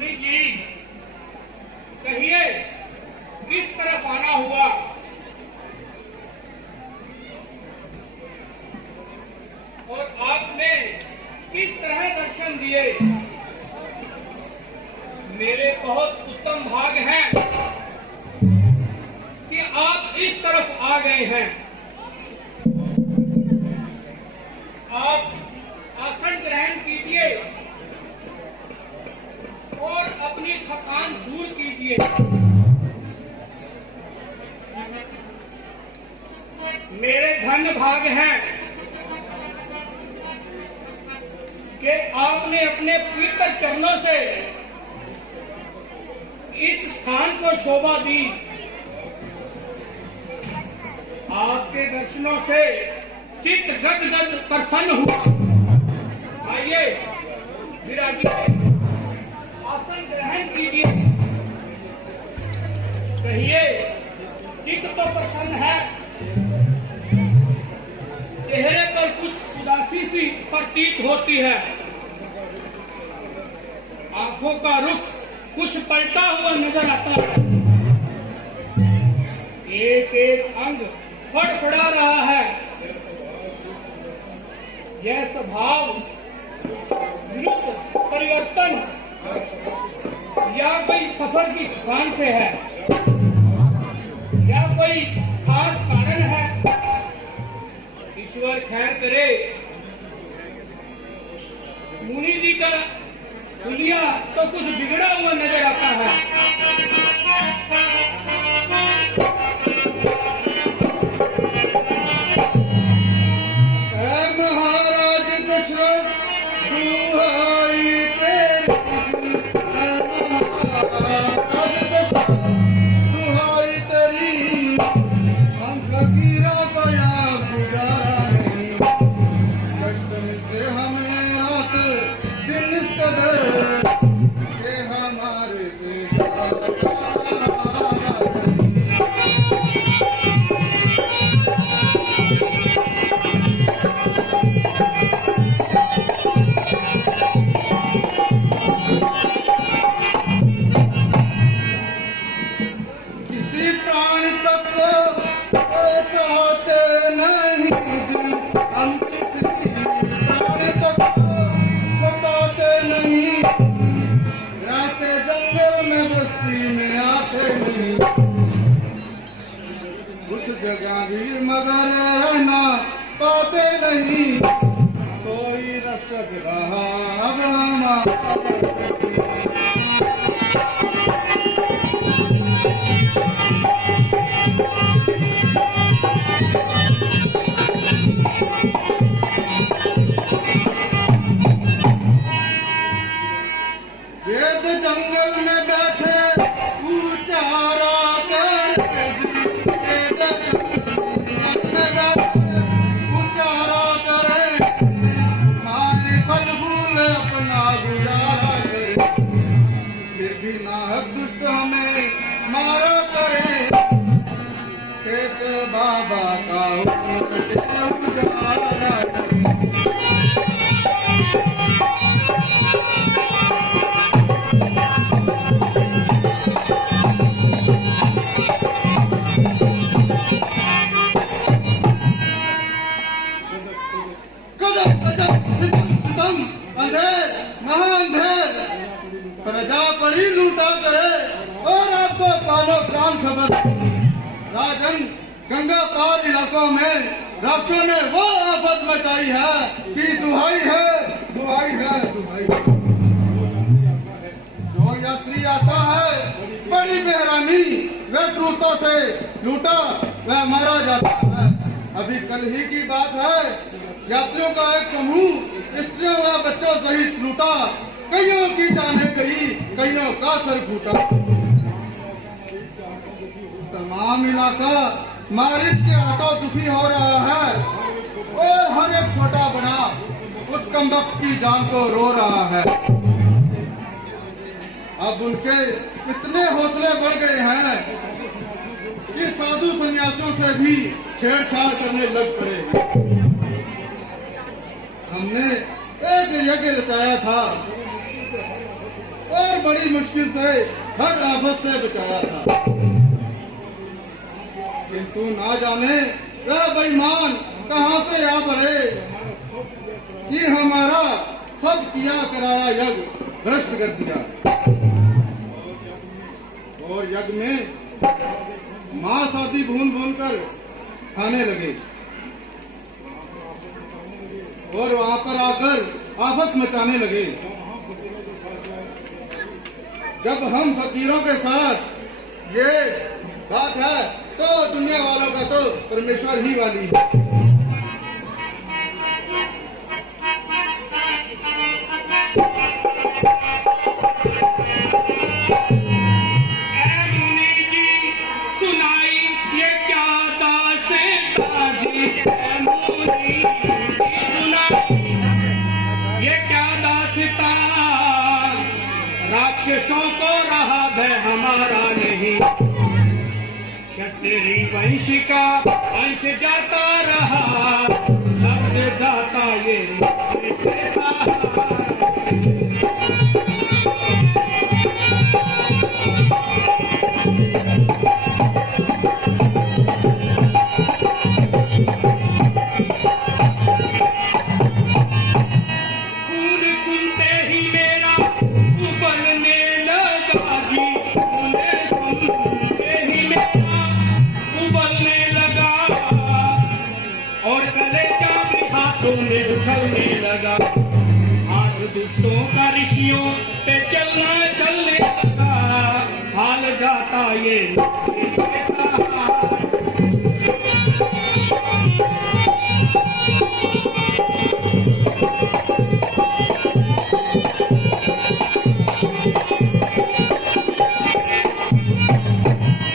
मुनि जी, कहिए किस तरफ आना हुआ? और आपने किस तरह दर्शन दिए? मेरे बहुत उत्तम भाग हैं कि आप इस तरफ आ गए हैं। आप आसन ग्रहण कीजिए और अपनी थकान दूर कीजिए। मेरे धन्य भाग हैं कि आपने अपने पवित्र चरणों से इस स्थान को शोभा दी। आपके दर्शनों से चित्त गदगद प्रसन्न हुआ। आइए विराजिए, आसन ग्रहण कीजिए। कहिए चित्त तो प्रसन्न है, चेहरे पर कुछ उदासी सी प्रतीत होती है। आंखों का रुख कुछ पलटा हुआ नजर आता है। एक एक अंग फड़फड़ा रहा है। यह स्वभाव रूप परिवर्तन या कोई सफर की थकान से है या कोई खास कारण है? ईश्वर खैर करे। मुनि जी का हुलिया तो कुछ बिगड़ा हुआ नजर आता है। मगन रहना पाते नहीं, कोई रक्षक रहा अब हमारा। वेद जंगल में बैठे उचारा दुष्ट हमें मारा करे, खेत बाबा का प्रजा पड़ी लूटा करे और आपको पालो प्राण खबर। राजन, गंगा पार इलाकों में राक्षसों ने वो आफत मचाई है कि दुहाई है, दुहाई है, दुहाई। जो यात्री आता है बड़ी बेहरामी, वह टूटों से लूटा वह मारा जाता है। अभी कल ही की बात है, यात्रियों का एक समूह स्त्रियों व बच्चों सहित लूटा। कईयों की जाने गई, कईयों का सर फूटा। तमाम इलाका मारिच के हाथों दुखी हो रहा है और हर एक छोटा बड़ा उस कमबख्त की जान को रो रहा है। अब उनके इतने हौसले बढ़ गए हैं कि साधु सन्यासियों से भी छेड़छाड़ करने लग पड़े हैं। हमने एक यज्ञ रचाया था और बड़ी मुश्किल से हर आफत से बचाया था। किंतु ना जाने वह बेईमान कहाँ से आ पड़े कि हमारा सब किया कराया यज्ञ भ्रष्ट कर दिया और यज्ञ में मांस आदि भून भून कर खाने लगे और वहां पर आकर आफत मचाने लगे। जब हम फकीरों के साथ ये बात है तो दुनिया वालों का तो परमेश्वर ही वाली है। राक्षसों को रहा भय हमारा नहीं, क्षत्रिय वंश का अंश जाता रहा, अब जाता ये उछलने लगा। हाथ दुष्टों का ऋषियों पे चलने लगा, हाल जाता ये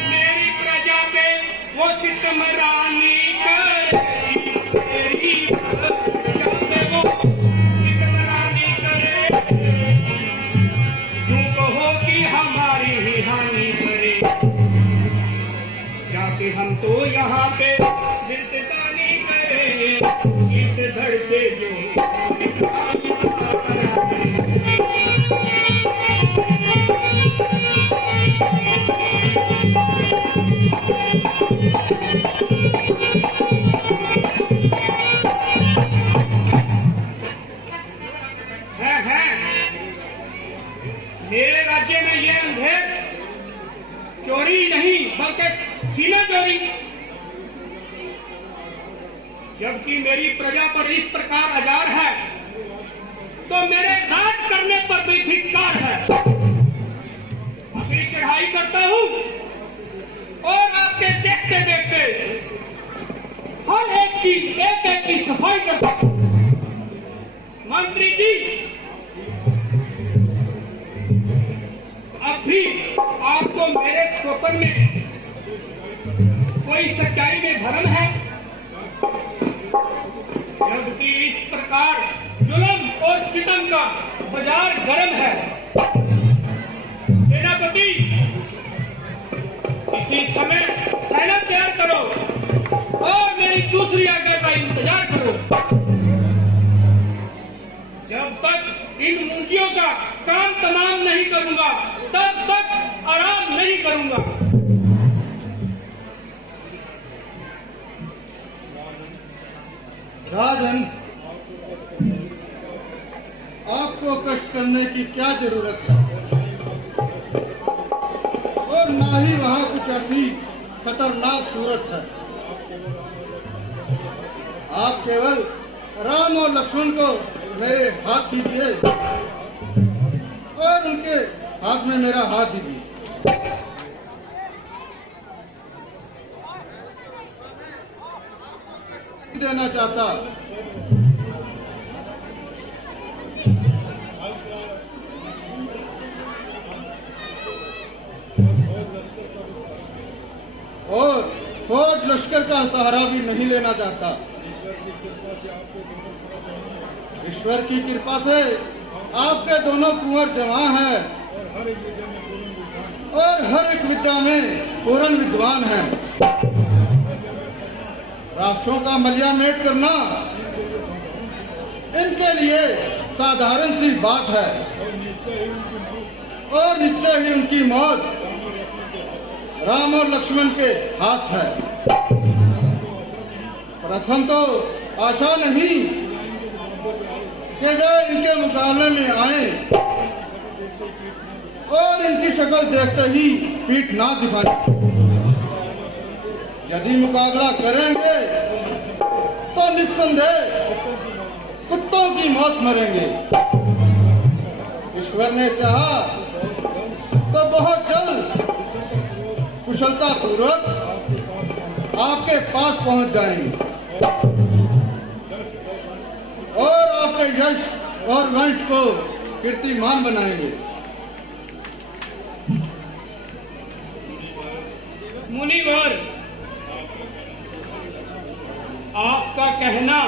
मेरी प्रजा पे वो सितमरानी हम तो यहाँ पे नित्यदानी करें, इस धड़ से जो है मेरे राज्य में ये अंधेर चोरी नहीं बल्कि सीना चोरी। जबकि मेरी प्रजा पर इस प्रकार अजार है तो मेरे राज करने पर भी धिक्कार है। अभी चढ़ाई करता हूं और आपके देखते देखते हर एक की सफाई करता हूं। मंत्री जी अब भी आपको मेरे स्वप्न में कोई सच्चाई में भ्रम है? जबकि इस प्रकार जुल्म और सितम का बाजार गर्म है। सेनापति इसी समय सेना तैयार करो और मेरी दूसरी आज्ञा का इंतजार करो। जब तक इन मुंशियों का काम तमाम नहीं करूंगा तब तक आराम नहीं करूंगा। राजन, आपको कष्ट करने की क्या जरूरत है? और ना ही वहाँ कुछ ऐसी खतरनाक सूरत है। आप केवल राम और लक्ष्मण को मेरे हाथ दीजिए और उनके हाथ में मेरा हाथ दीजिए। देना चाहता और फौज लश्कर का सहारा भी नहीं लेना चाहता। ईश्वर की कृपा से आपके दोनों कुंवर जवान हैं और हर एक विद्या में पूर्ण विद्वान हैं। राक्षसों का मलियामेट करना इनके लिए साधारण सी बात है। और निश्चय ही उनकी मौत राम और लक्ष्मण के हाथ है। प्रथम तो आशा नहीं कि वे इनके मुकाबले में आए और इनकी शक्ल देखते ही पीठ ना दिखाएं। यदि मुकाबला करेंगे तो निस्संदेह कुत्तों की मौत मरेंगे। ईश्वर ने चाहा तो बहुत जल्द कुशलता पूर्वक आपके पास पहुंच जाएंगे और आपके यश और वंश को कीर्तिमान बनाएंगे। मुनिवर, आपका कहना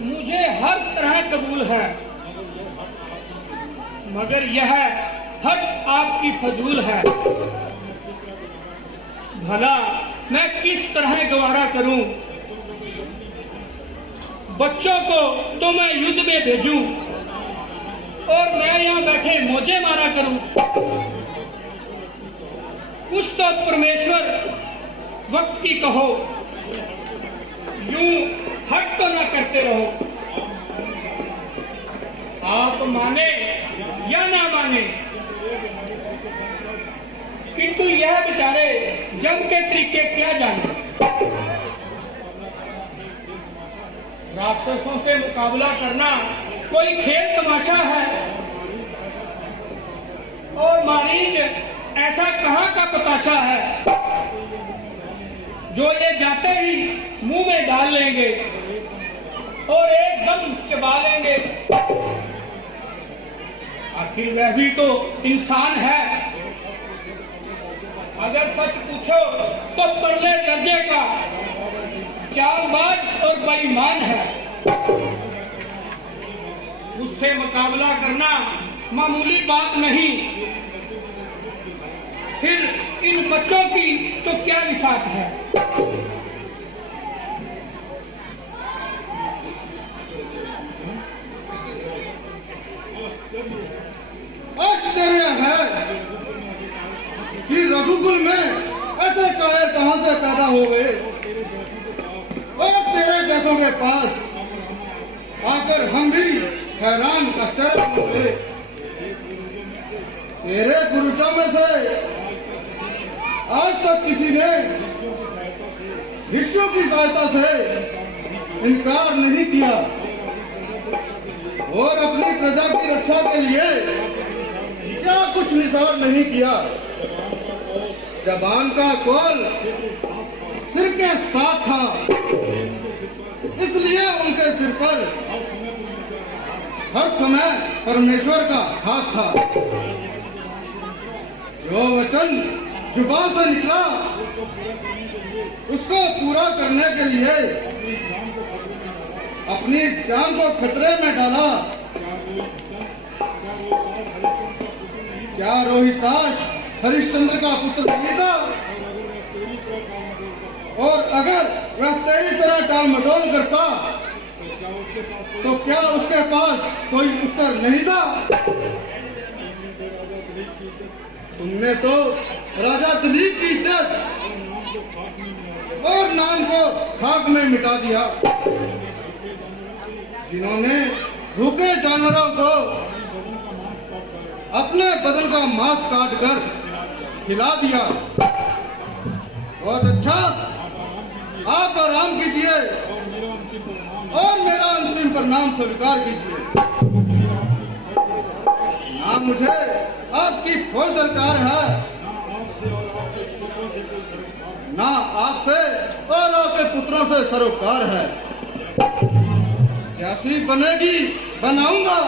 मुझे हर तरह कबूल है, मगर यह हट आपकी फजूल है। भला मैं किस तरह गवारा करूं? बच्चों को तो मैं युद्ध में भेजूं और मैं यहाँ बैठे मौजे मारा करूं। कुछ तो परमेश्वर वक्त की कहो, यूं हट तो न करते रहो। आप माने या ना माने, किंतु यह बेचारे जंग के तरीके क्या जाने। राक्षसों से मुकाबला करना कोई खेल तमाशा है, और मारीच ऐसा कहाँ का पताशा है जो ये जाते ही मुंह में डाल लेंगे और एकदम चबा लेंगे। आखिर वह भी तो इंसान है। अगर सच पूछो तो परले दर्जे का चालबाज और बेईमान है। उससे मुकाबला करना मामूली बात नहीं। फिर इन बच्चों की तो क्या विसात है। आश्चर्य है कि रघुकुल में ऐसे कायर कहां से पैदा हो गए और तेरे जैसों के पास आकर हम भी हैरान कष्ट हो गए। तेरे गुरुजों में से आज तक किसी ने भिक्षु की सहायता से इनकार नहीं किया और अपनी प्रजा की रक्षा के लिए क्या कुछ निसार नहीं किया। जबान का कौल सिर के साथ था, इसलिए उनके सिर पर हर समय परमेश्वर का हाथ था। जो वचन जुबान से निकला उसको पूरा करने के लिए अपनी जान को खतरे में डाला। क्या रोहिताश हरिश्चंद्र का पुत्र नहीं था? और अगर वह तेरी तरह टाल मटोल करता तो क्या उसके पास कोई उत्तर नहीं था? तुमने तो राजा दिलीप की इज्जत और नाम को खाक में मिटा दिया। जिन्होंने भूखे जानवरों को अपने बदन का मांस काट कर खिला दिया। बहुत अच्छा, आप आराम कीजिए और मेरा अंतिम प्रणाम स्वीकार कीजिए। ना मुझे आपकी कोई दरकार है, ना आपसे और आपके पुत्रों से सरोकार है। जैसी बनेगी बनाऊंगा,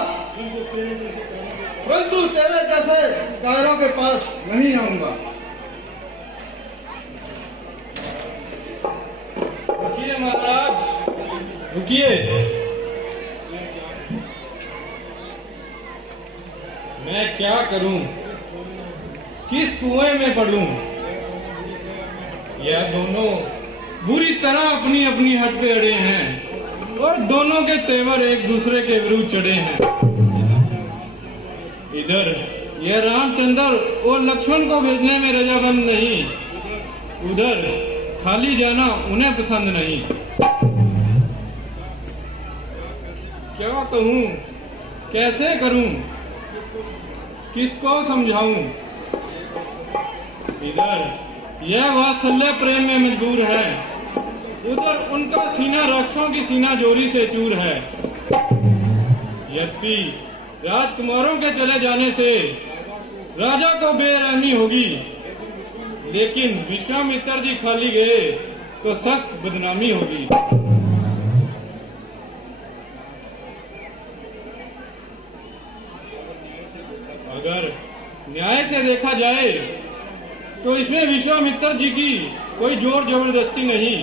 परंतु तेरे जैसे कायरों के पास नहीं आऊंगा। रुकिए महाराज, रुकिए। मैं क्या करूं, किस कुएं में पड़ूं? यह दोनों बुरी तरह अपनी अपनी हट पे अड़े हैं और दोनों के तेवर एक दूसरे के विरुद्ध चढ़े हैं। इधर यह रामचंद्र और लक्ष्मण को भेजने में रजामंद नहीं, उधर खाली जाना उन्हें पसंद नहीं। क्या कहूँ, कैसे करूँ, किसको समझाऊं? इधर यह वात्सल्य प्रेम में मजबूर है, उधर उनका सीना राक्षसों की सीना जोरी से चूर है। यद्यपि राजकुमारों के चले जाने से राजा को बेरहमी होगी, लेकिन विश्वामित्र जी खाली गए तो सख्त बदनामी होगी। अगर न्याय से देखा जाए तो इसमें विश्वामित्र जी की कोई जोर जबरदस्ती नहीं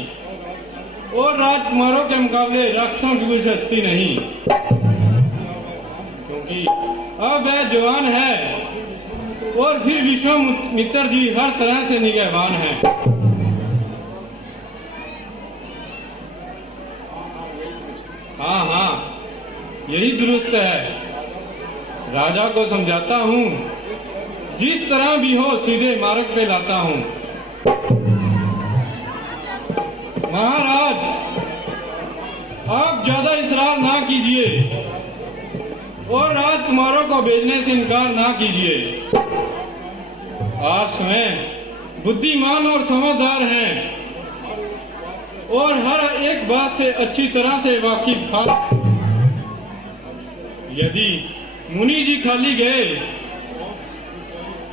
और राजकुमारों के मुकाबले राक्षसों की कोई सस्ती नहीं, क्योंकि अब वह जवान है और फिर विश्वामित्र जी हर तरह से निगहबान हैं। हाँ हाँ, यही दुरुस्त है। राजा को समझाता हूँ, जिस तरह भी हो सीधे मार्ग पे लाता हूँ। महाराज, आप ज्यादा इसरार ना कीजिए और राजकुमारों को भेजने से इनकार ना कीजिए। आप स्वयं बुद्धिमान और समझदार हैं और हर एक बात से अच्छी तरह से वाकिफ हैं। यदि मुनि जी खाली गए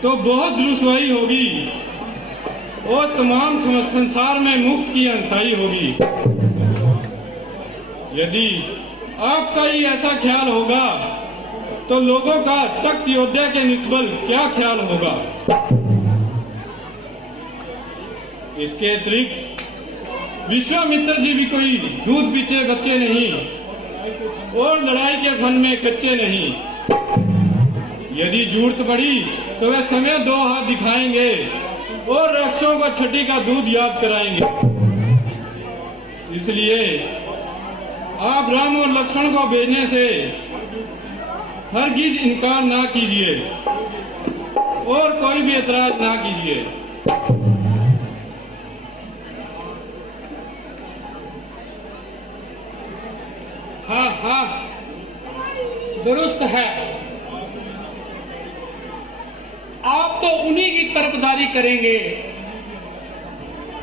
तो बहुत रुसवाई होगी और तमाम संसार में मुफ्त की अंसाई होगी। यदि आपका ही ऐसा ख्याल होगा तो लोगों का तख्त योद्धा के निस्बत क्या ख्याल होगा? इसके अतिरिक्त विश्वामित्र जी भी कोई दूध पीछे बच्चे नहीं और लड़ाई के फन में कच्चे नहीं। यदि जरूरत पड़ी तो वे समय 2 हाथ दिखाएंगे और राक्षसों को छठी का दूध याद कराएंगे। इसलिए आप राम और लक्ष्मण को भेजने से हरगिज इनकार ना कीजिए और कोई भी एतराज ना कीजिए। हाँ हाँ, दुरुस्त है। आप तो उन्हीं की तरफदारी करेंगे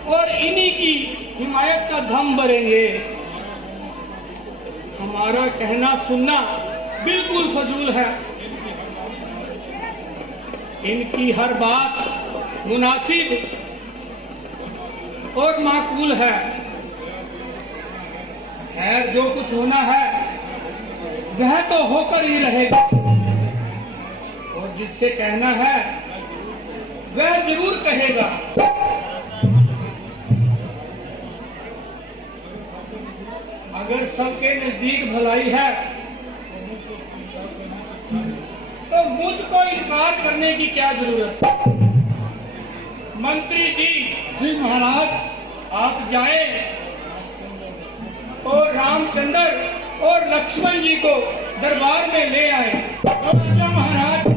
और इन्हीं की हिमायत का दम भरेंगे। हमारा कहना सुनना बिल्कुल फजूल है। इनकी हर बात मुनासिब और माकूल है। खैर, जो कुछ होना है वह तो होकर ही रहेगा और जिससे कहना है वह जरूर कहेगा। अगर सबके नजदीक भलाई है तो मुझको इनकार करने की क्या जरूरत है? मंत्री जी। जी महाराज। आप जाएं और रामचंद्र और लक्ष्मण जी को दरबार में ले आए। राजा महाराज।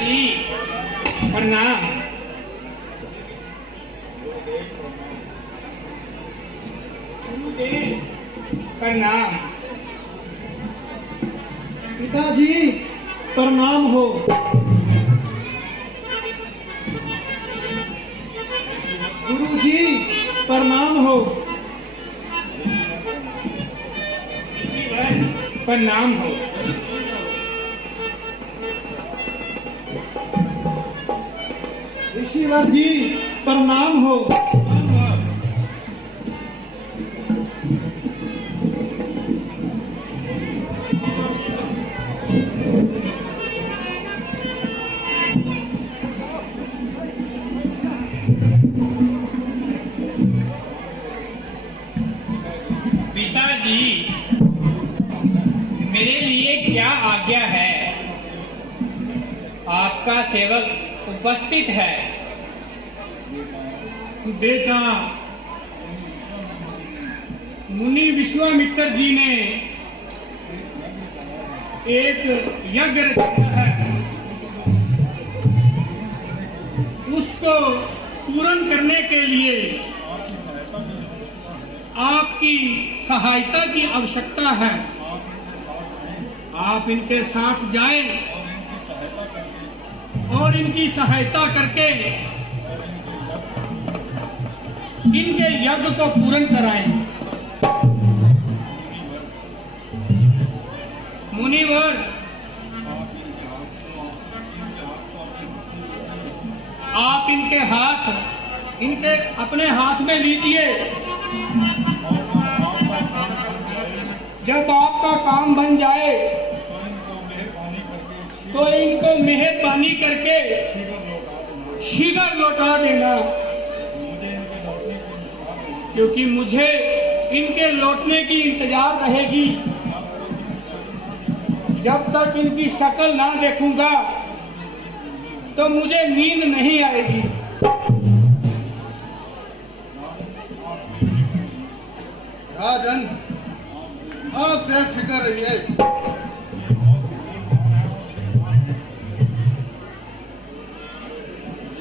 जी प्रणाम। गुरुदेव प्रणाम। पिताजी प्रणाम हो। गुरुजी प्रणाम हो। प्रणाम हो। ऋषिवर जी प्रणाम हो। पिताजी मेरे लिए क्या आज्ञा है? आपका सेवक उपस्थित है। बेटा, मुनि विश्वामित्र जी ने एक यज्ञ रचा है, उसको पूर्ण करने के लिए आपकी सहायता की आवश्यकता है। आप इनके साथ जाएं और इनकी सहायता करके इनके यज्ञ को पूर्ण कराएं। मुनिवर, आप इनके अपने हाथ में लीजिए। जब आपका काम बन जाए तो इनको मेहरबानी करके शीघ्र लौटा देना, क्योंकि मुझे इनके लौटने की इंतजार रहेगी। जब तक इनकी शक्ल ना देखूंगा तो मुझे नींद नहीं आएगी। राजन, आप बेफिक्र रहिए।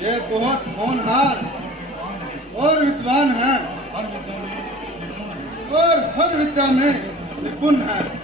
ये बहुत होनहार और विद्वान हैं और हर विद्या में निपुण हैं।